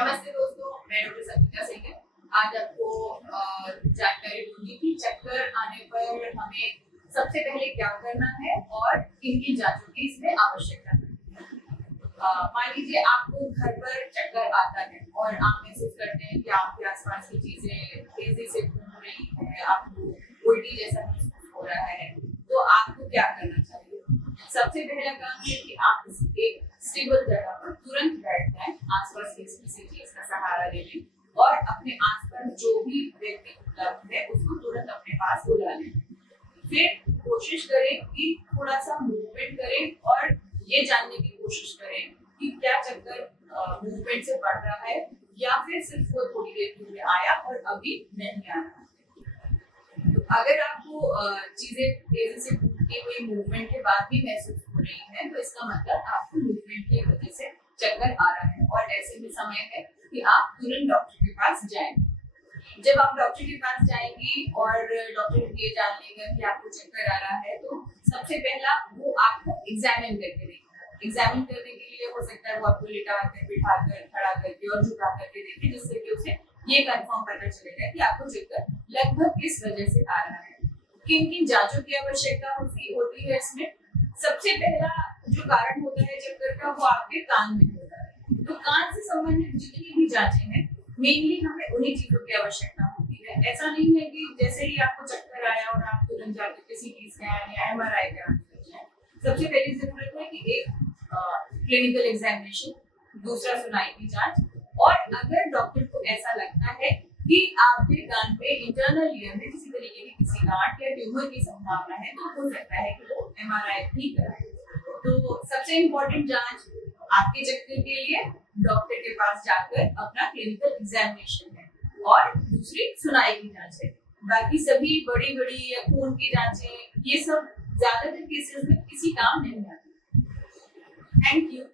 नमस्ते दोस्तों, मैं डॉक्टर संगीता सिंह है। आज आपको जानकारी दूंगी कि चक्कर आने पर हमें सबसे पहले क्या करना है और किन जांचों की इसमें आवश्यकता है। मान लीजिए आपको घर पर चक्कर आता है और आप महसूस करते हैं कि आपके आसपास की चीजें तेजी से घूम रही है, आपको उल्टी जैसा महसूस हो रहा है, तो आपको क्या करना चाहिए? सबसे पहला काम है कि आप एक स्टेबल जगह पर तुरंत बैठ जाएं, आसपास किसी चीज का सहारा ले लें और अपने आसपास जो भी व्यक्ति उपलब्ध है उसको तुरंत अपने पास बुला लें। फिर कोशिश करें कि थोड़ा सा मूवमेंट करें और ये जानने की कोशिश करें कि क्या चक्कर मूवमेंट से बढ़ रहा है या फिर सिर्फ वो थोड़ी देर के लिए आया और अभी नहीं आ रहा। तो अगर आपको चीजें तेजी से घूमती हुई मूवमेंट के बाद भी महसूस हो रही है तो इसका मतलब आपको मूवमेंट की वजह से चक्कर आ रहा है और ऐसे में समय है कि आप तुरंत डॉक्टर के पास जाएं। जब आप डॉक्टर के पास जाएंगी और डॉक्टर ये जान लेगा कि आपको चक्कर आ रहा है तो सबसे पहला वो आपको एग्जामिन करके देगा। एग्जामिन करने के लिए हो सकता है वो आपको लिटा कर, बिठा कर, खड़ा करके और झुका करके देखे, जिससे कि उसे ये कंफर्म पता चलेगा कि आपको चक्कर लगभग किस वजह से आ रहा है। किन किन जांचों की आवश्यकता होती है इसमें? सबसे पहला जो कारण होता है चक्कर का वो आपके कान में होता है। तो कान से संबंधित जितनी भी जांचें हैं मेनली हमें उन्हीं चीजों की आवश्यकता होती है। ऐसा नहीं है कि जैसे ही आपको चक्कर आया और आप तुरंत जाकर किसी चीज स्कैन या एमआरआई कराने जाएं। सबसे पहली जरूरत है कि एक क्लिनिकल एग्जामिनेशन, दूसरा सुनाई की जांच, और अगर डॉक्टर को ऐसा लगता है कि आपके कान पे इंटरनल ईयर में किसी तरीके की किसी गांठ या ट्यूमर की संभावना है तो हो सकता है कि वो एमआरआई भी कराए। तो सबसे इम्पोर्टेंट जांच आपके चक्कर के लिए डॉक्टर के पास जाकर अपना क्लिनिकल एग्जामिनेशन है और दूसरी सुनाई की जांच है। बाकी सभी बड़ी बड़ी या खून की जांचें ये सब ज्यादातर केसेस में किसी काम नहीं आती। Thank you.